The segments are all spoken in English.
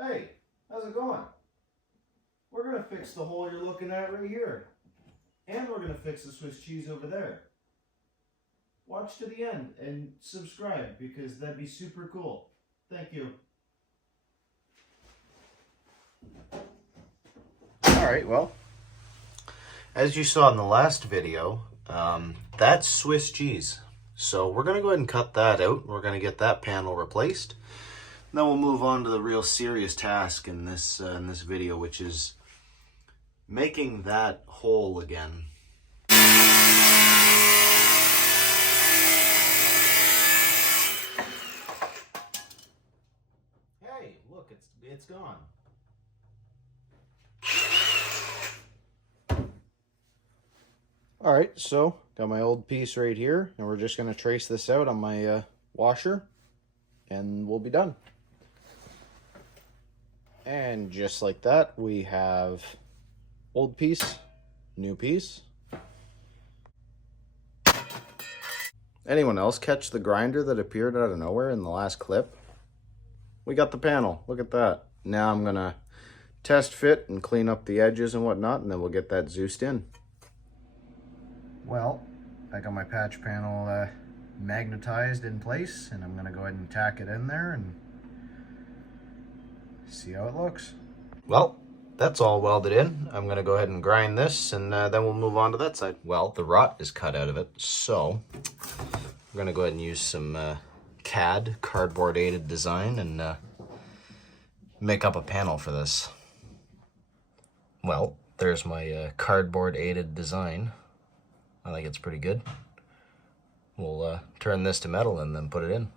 Hey, how's it going? We're going to fix the hole you're looking at right here. And we're going to fix the Swiss cheese over there. Watch to the end and subscribe because that'd be super cool. Thank you. Alright, well, as you saw in the last video, that's Swiss cheese. So we're going to go ahead and cut that out. We're going to get that panel replaced. Then we'll move on to the real serious task in this video, which is making that hole again. Hey, look, it's gone. All right, so got my old piece right here, and we're just going to trace this out on my washer, and we'll be done. And just like that, we have old piece, new piece. Anyone else catch the grinder that appeared out of nowhere in the last clip? We got the panel, look at that. Now I'm gonna test fit and clean up the edges and whatnot, and then we'll get that Zeused in. Well, I got my patch panel magnetized in place, and I'm gonna go ahead and tack it in there and see how it looks. Well, that's all welded in. I'm gonna go ahead and grind this, and then we'll move on to that side. Well, the rot is cut out of it, so we're gonna go ahead and use some CAD, cardboard aided design, and make up a panel for this. Well, there's my cardboard aided design. I think it's pretty good. We'll turn this to metal and then put it in.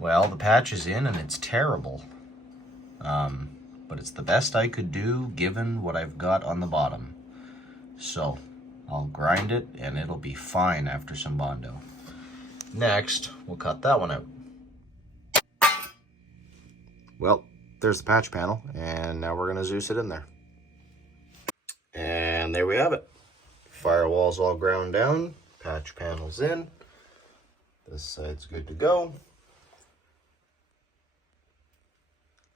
Well, the patch is in and it's terrible. But it's the best I could do given what I've got on the bottom. So I'll grind it and it'll be fine after some Bondo. Next, we'll cut that one out. Well, there's the patch panel, and now we're gonna Zeus it in there. And there we have it. Firewall's all ground down, patch panel's in. This side's good to go.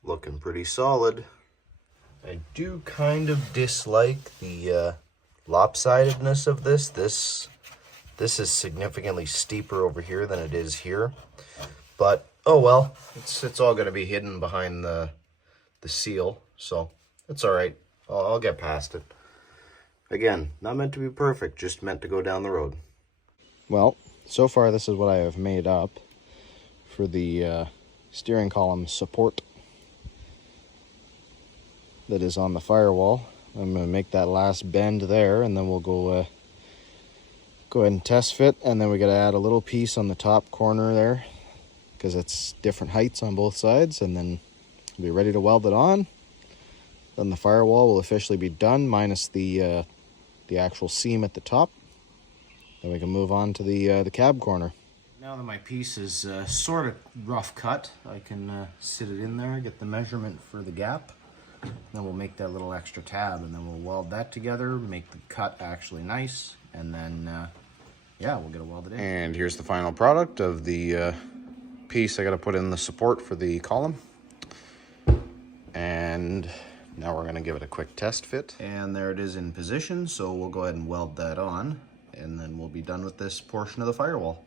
Looking pretty solid. I do kind of dislike the lopsidedness of this. This is significantly steeper over here than it is here. But oh well, it's all going to be hidden behind the seal, so it's all right. I'll get past it. Again, not meant to be perfect, just meant to go down the road. Well, so far this is what I have made up for the steering column support that is on the firewall. I'm going to make that last bend there, and then we'll go ahead and test fit, and then we got to add a little piece on the top corner there because it's different heights on both sides, and then we'll be ready to weld it on. Then the firewall will officially be done, minus the actual seam at the top. Then we can move on to the cab corner. Now that my piece is sort of rough cut, I can sit it in there, get the measurement for the gap. Then we'll make that little extra tab, and then we'll weld that together, make the cut actually nice, and then yeah, we'll get it welded in. And here's the final product of the piece I got to put in the support for the column. And now we're going to give it a quick test fit. And there it is in position, so we'll go ahead and weld that on, and then we'll be done with this portion of the firewall.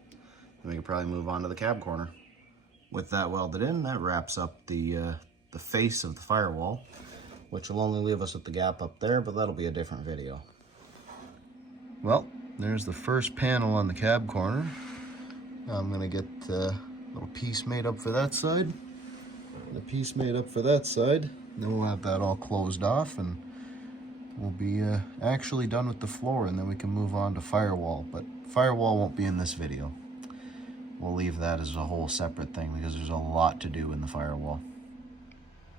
And we can probably move on to the cab corner. With that welded in, that wraps up the face of the firewall, which will only leave us with the gap up there, but that'll be a different video. Well, there's the first panel on the cab corner. Now I'm going to get a little piece made up for that side, and a piece made up for that side. Then we'll have that all closed off, and we'll be actually done with the floor, and then we can move on to firewall. But firewall won't be in this video. We'll leave that as a whole separate thing because there's a lot to do in the firewall.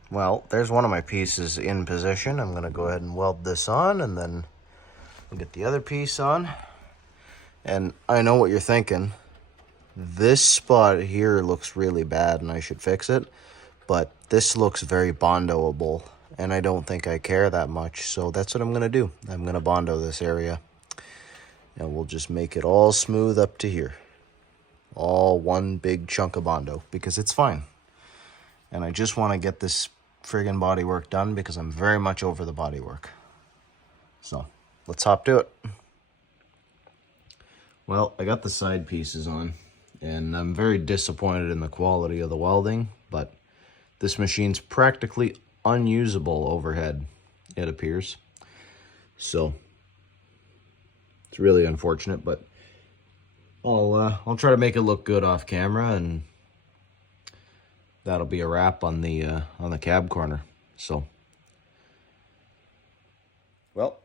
Well, there's one of my pieces in position. I'm going to go ahead and weld this on, and then we'll get the other piece on. And I know what you're thinking. This spot here looks really bad and I should fix it. But this looks very Bondoable, and I don't think I care that much. So that's what I'm going to do. I'm going to Bondo this area. And we'll just make it all smooth up to here. all one big chunk of Bondo because it's fine. And I just want to get this friggin' bodywork done because I'm very much over the bodywork. So let's hop to it. Well, I got the side pieces on, and I'm very disappointed in the quality of the welding, but this machine's practically unusable overhead, it appears. So it's really unfortunate, but I'll try to make it look good off camera, and that'll be a wrap on the cab corner. So, well,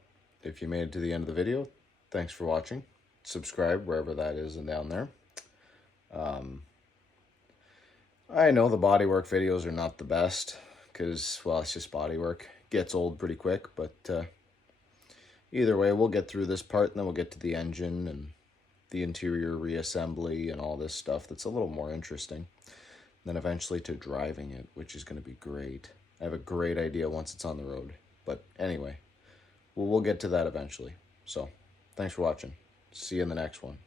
if you made it to the end of the video, thanks for watching. Subscribe wherever that is and down there. I know the bodywork videos are not the best because, well, it's just bodywork. Gets old pretty quick, but either way, we'll get through this part and then we'll get to the engine and the interior reassembly and all this stuff that's a little more interesting. Then eventually to driving it, which is going to be great. I have a great idea once it's on the road. But anyway, we'll get to that eventually. So, thanks for watching. See you in the next one.